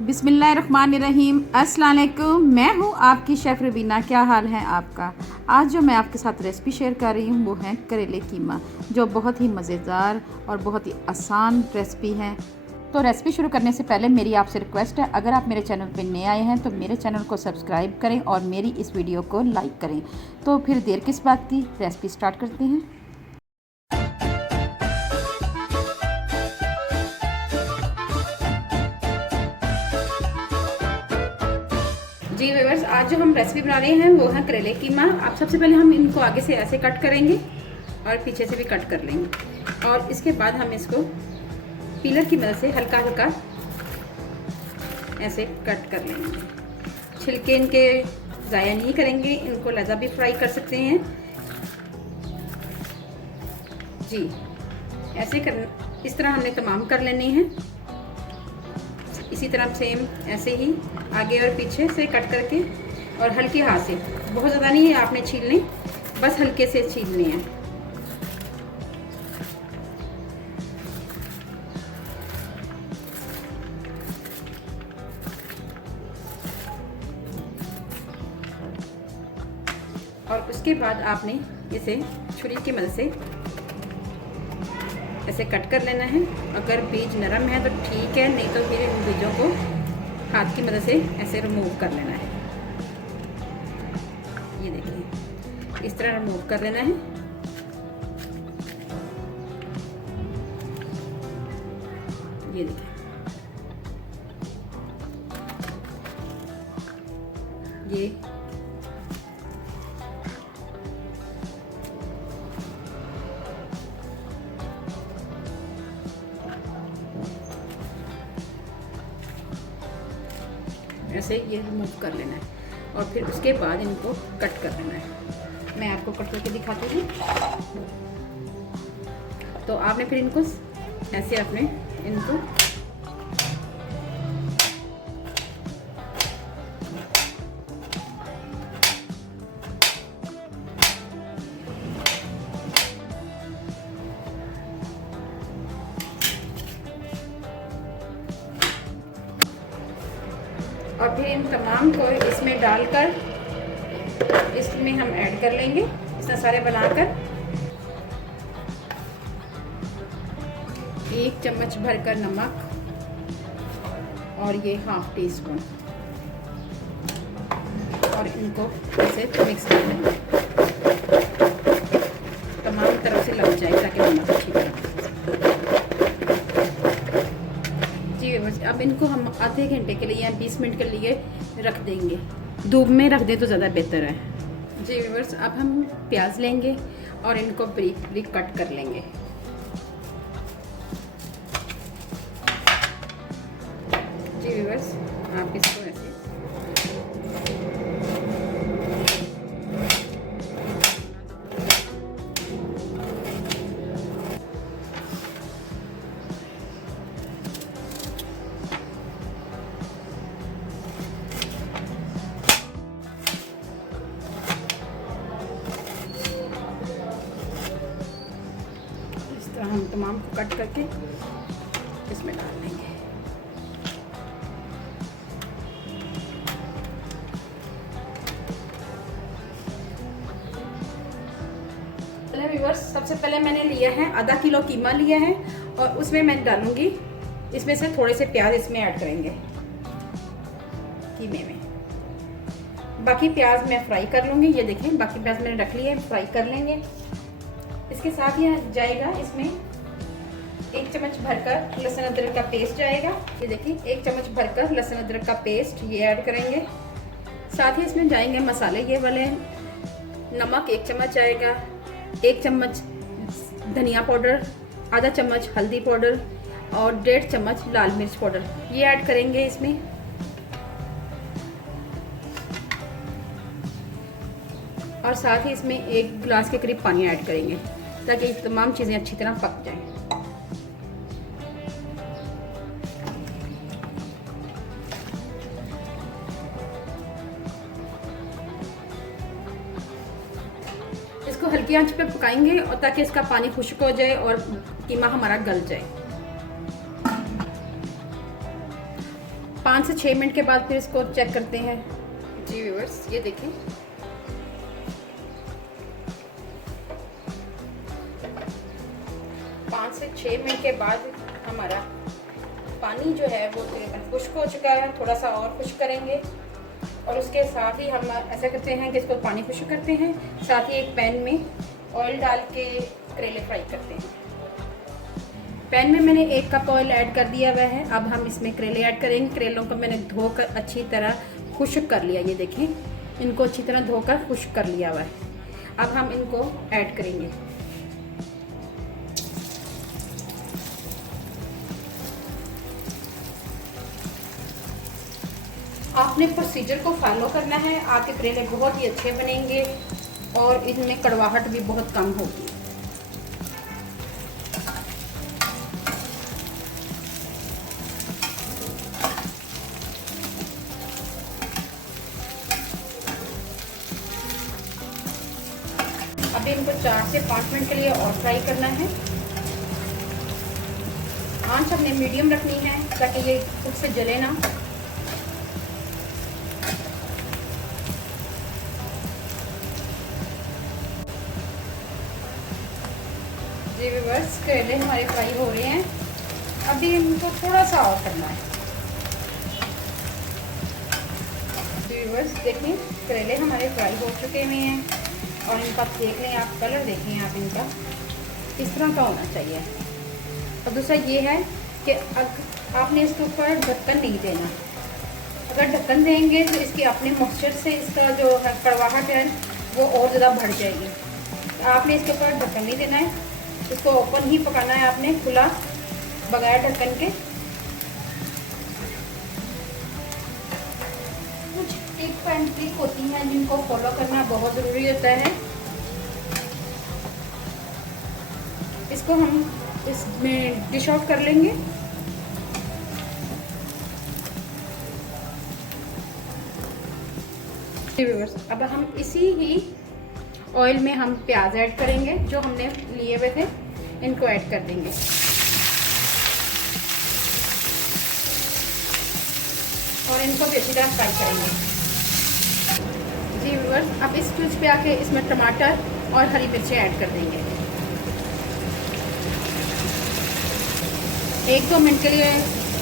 बिस्मिल्लाहिर्रहमानिर्रहीम। अस्सलाम वालेकुम। मैं हूँ आपकी शेफ़ रुबीना। क्या हाल है आपका? आज जो मैं आपके साथ रेसिपी शेयर कर रही हूँ वो है करेले कीमा, जो बहुत ही मज़ेदार और बहुत ही आसान रेसिपी है। तो रेसिपी शुरू करने से पहले मेरी आपसे रिक्वेस्ट है, अगर आप मेरे चैनल पर नए आए हैं तो मेरे चैनल को सब्सक्राइब करें और मेरी इस वीडियो को लाइक करें। तो फिर देर किस बात की, रेसिपी स्टार्ट करते हैं। जी व्यूअर्स, आज जो हम रेसिपी बना रहे हैं वो है करेले कीमा। आप सबसे पहले हम इनको आगे से ऐसे कट करेंगे और पीछे से भी कट कर लेंगे, और इसके बाद हम इसको पीलर की मदद से हल्का हल्का ऐसे कट कर लेंगे। छिलके इनके ज़ाया नहीं करेंगे, इनको लहजा भी फ्राई कर सकते हैं। जी ऐसे कर, इस तरह हमने तमाम कर लेने हैं। इसी तरह सेम ऐसे ही आगे और पीछे से कट करके, और हल्के हाथ से, बहुत ज़्यादा नहीं है आपने छीलने, बस हल्के से छीलने हैं। और उसके बाद आपने इसे छुरी की मदद से ऐसे कट कर लेना है। अगर बीज नरम है तो ठीक है, नहीं तो फिर इन बीजों को हाथ की मदद से ऐसे रिमूव कर लेना है। ये देखिए, इस तरह रिमूव कर लेना है। ये देखिए, ये ऐसे ये रिमूव कर लेना है, और फिर उसके बाद इनको कट कर लेना है। मैं आपको कट करके दिखाती हूँ। तो आपने फिर इनको ऐसे अपने इनको और फिर इन तमाम को इसमें डालकर इसमें हम ऐड कर लेंगे, इतना सारे बनाकर। 1 चम्मच भरकर नमक, और ये ½ टीस्पून, और इनको ऐसे मिक्स कर लेंगे, तमाम तरफ से लग जाए ताकि नमक अच्छी तरह। जी बस, अब इनको हम आधे घंटे के लिए या 20 मिनट के लिए रख देंगे। धूप में रख दें तो ज़्यादा बेहतर है। जी व्यूअर्स, अब हम प्याज लेंगे और इनको बारीक बारीक कट कर लेंगे। जी व्यूअर्स, आप इसको ऐसे हम तमाम को कट करके इसमें डाल देंगे। चलिए व्यूअर्स, सबसे पहले मैंने लिया है आधा किलो कीमा लिया है, और उसमें मैं डालूंगी, इसमें से थोड़े से प्याज इसमें ऐड करेंगे कीमे में। बाकी प्याज मैं फ्राई कर लूँगी। ये देखें, बाकी प्याज मैंने रख लिया है, फ्राई कर लेंगे। इसके साथ ही जाएगा इसमें 1 चम्मच भरकर लहसुन अदरक का पेस्ट जाएगा। ये देखिए, 1 चम्मच भरकर लहसुन अदरक का पेस्ट ये ऐड करेंगे। साथ ही इसमें जाएंगे मसाले ये वाले। नमक 1 चम्मच जाएगा, 1 चम्मच धनिया पाउडर, आधा चम्मच हल्दी पाउडर, और 1.5 चम्मच लाल मिर्च पाउडर ये ऐड करेंगे इसमें। और साथ ही इसमें 1 गिलास के करीब पानी ऐड करेंगे ताकि तमाम चीज़ें अच्छी तरह पक जाएं। इसको हल्की आंच पे पकाएंगे, और ताकि इसका पानी खुश्क हो जाए और कीमा हमारा गल जाए। 5 से 6 मिनट के बाद फिर इसको चेक करते हैं। जी व्यूअर्स, ये देखें, पाँच से 6 मिनट के बाद हमारा पानी जो है वो तकरीबन खुश्क हो चुका है। थोड़ा सा और खुश्क करेंगे और उसके साथ ही हम ऐसा करते हैं कि इसको पानी खुश्क करते हैं, साथ ही एक पैन में ऑयल डाल के करेले फ्राई करते हैं। पैन में मैंने 1 कप ऑयल ऐड कर दिया हुआ है। अब हम इसमें करेले ऐड करेंगे। करेलों को मैंने धोकर अच्छी तरह खुश्क कर लिया, ये देखें, इनको अच्छी तरह धोकर खुश्क कर लिया हुआ है। अब हम इनको ऐड करेंगे। आपने प्रोसीजर को फॉलो करना है, आपके करेले बहुत ही अच्छे बनेंगे और इनमें कड़वाहट भी बहुत कम होगी। अभी इनको 4 से 5 मिनट के लिए और फ्राई करना है। आंच हमने मीडियम रखनी है ताकि ये खुद से जले ना। जी व्यूअर्स, करेले हमारे फ्राई हो रहे हैं। अभी इनको थोड़ा सा और करना है। जी व्यूअर्स, देखिए करेले हमारे फ्राई हो चुके हुए हैं और इनका देख लें आप, कलर देखें आप इनका, इस तरह का होना चाहिए। और दूसरा ये है कि आपने इसके ऊपर ढक्कन नहीं देना। अगर ढक्कन देंगे तो इसकी अपने मॉइस्चर से इसका जो है कड़वाहट है वो और ज़्यादा बढ़ जाएगी। आपने इसके ऊपर ढक्कन नहीं देना है, इसको ओपन ही पकाना है आपने, खुला बगैर ढक्कन के। कुछ टिप एंड ट्रिक होती हैं जिनको फॉलो करना बहुत ज़रूरी होता है। इसको हम इसमें डिश आउट कर लेंगे। अब हम इसी ही ऑयल में हम प्याज ऐड करेंगे जो हमने लिए हुए थे, इनको ऐड कर देंगे। और इनको भी अच्छी तरह फ्राई करेंगे। जी व्यूअर्स, अब इस स्टेज पे आके इसमें टमाटर और हरी मिर्ची ऐड कर देंगे। 1-2 मिनट के लिए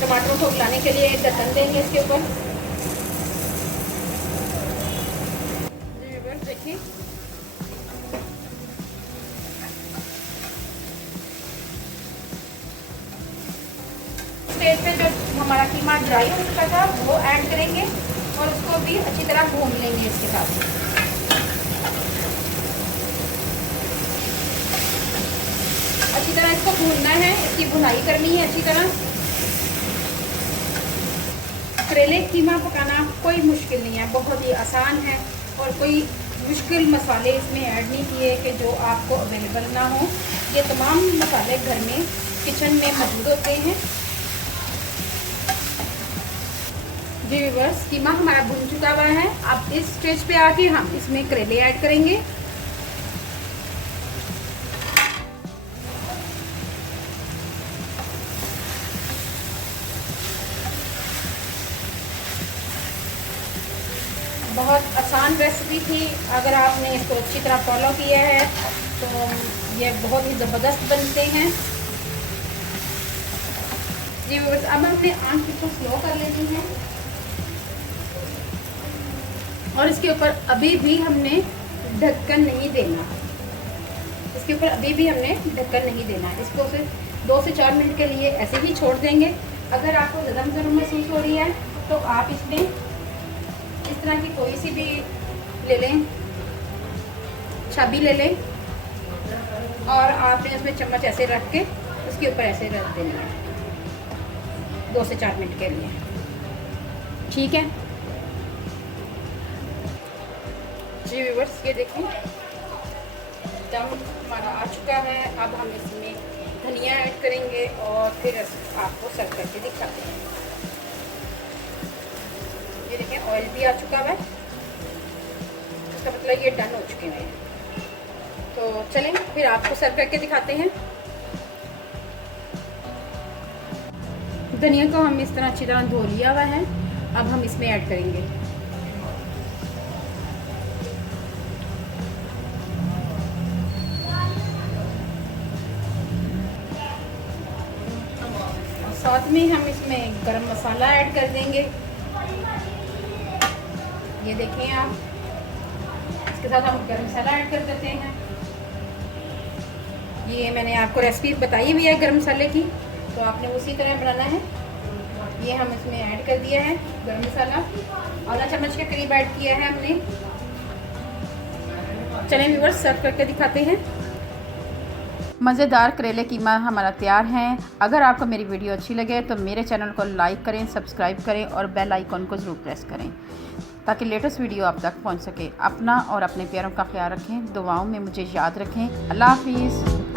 टमाटरों को उबलाने के लिए ढक्कन देंगे इसके ऊपर। जी व्यूअर्स, देखिए स्टेज पे जो हमारा कीमा ड्राई हो चुका था वो ऐड करेंगे और उसको भी अच्छी तरह भून लेंगे इसके साथ। अच्छी तरह इसको भूनना है, इसकी भुनाई करनी है अच्छी तरह। करेले कीमा पकाना कोई मुश्किल नहीं है, बहुत ही आसान है और कोई मुश्किल मसाले इसमें ऐड नहीं किए कि जो आपको अवेलेबल ना हो। ये तमाम मसाले घर में किचन में मौजूद होते हैं। जी व्यूअर्स, कीमा हमारा भून चुका हुआ है। अब इस स्टेज पे आके हम इसमें करेले ऐड करेंगे। बहुत आसान रेसिपी थी, अगर आपने इसको अच्छी तरह फॉलो किया है तो ये बहुत ही ज़बरदस्त बनते हैं। जी व्यूअर्स, अब हमने आंच को स्लो कर लेनी है और इसके ऊपर अभी भी हमने ढक्कन नहीं देना। इसके ऊपर अभी भी हमने ढक्कन नहीं देना। इसको सिर्फ 2 से 4 मिनट के लिए ऐसे ही छोड़ देंगे। अगर आपको ज़्यादा गर्म महसूस हो रही है तो आप इसमें इस तरह की कोई सी भी ले लें, छाबी ले लें और आपने उसमें चम्मच ऐसे रख के उसके ऊपर ऐसे रख देना है 2 से 4 मिनट के लिए। ठीक है जी व्यूअर्स, ये देखिए दम हमारा आ चुका है। अब हम इसमें धनिया ऐड करेंगे और फिर आपको सर्व करके दिखाते हैं। ये देखिए ऑयल भी आ चुका है, इसका मतलब ये डन हो चुके हैं। तो चलें फिर आपको सर्व करके दिखाते हैं। धनिया को हम इस तरह अच्छी तरह धो लिया हुआ है। अब हम इसमें ऐड करेंगे और साथ में हम इसमें गरम मसाला ऐड कर देंगे। ये देखें आप, इसके साथ हम गरम मसाला ऐड कर देते हैं। ये मैंने आपको रेसिपी बताई हुई है गरम मसाले की, तो आपने उसी तरह बनाना है। ये हम इसमें ऐड कर दिया है गरम मसाला, आधा चम्मच के करीब ऐड किया है हमने। चलें व्यूअर्स, सर्व करके दिखाते हैं। मज़ेदार करेले कीमा हमारा तैयार है। अगर आपको मेरी वीडियो अच्छी लगे तो मेरे चैनल को लाइक करें, सब्सक्राइब करें और बेल आइकॉन को ज़रूर प्रेस करें ताकि लेटेस्ट वीडियो आप तक पहुंच सके। अपना और अपने प्यारों का ख्याल रखें, दुआओं में मुझे याद रखें। अल्लाह हाफिज़।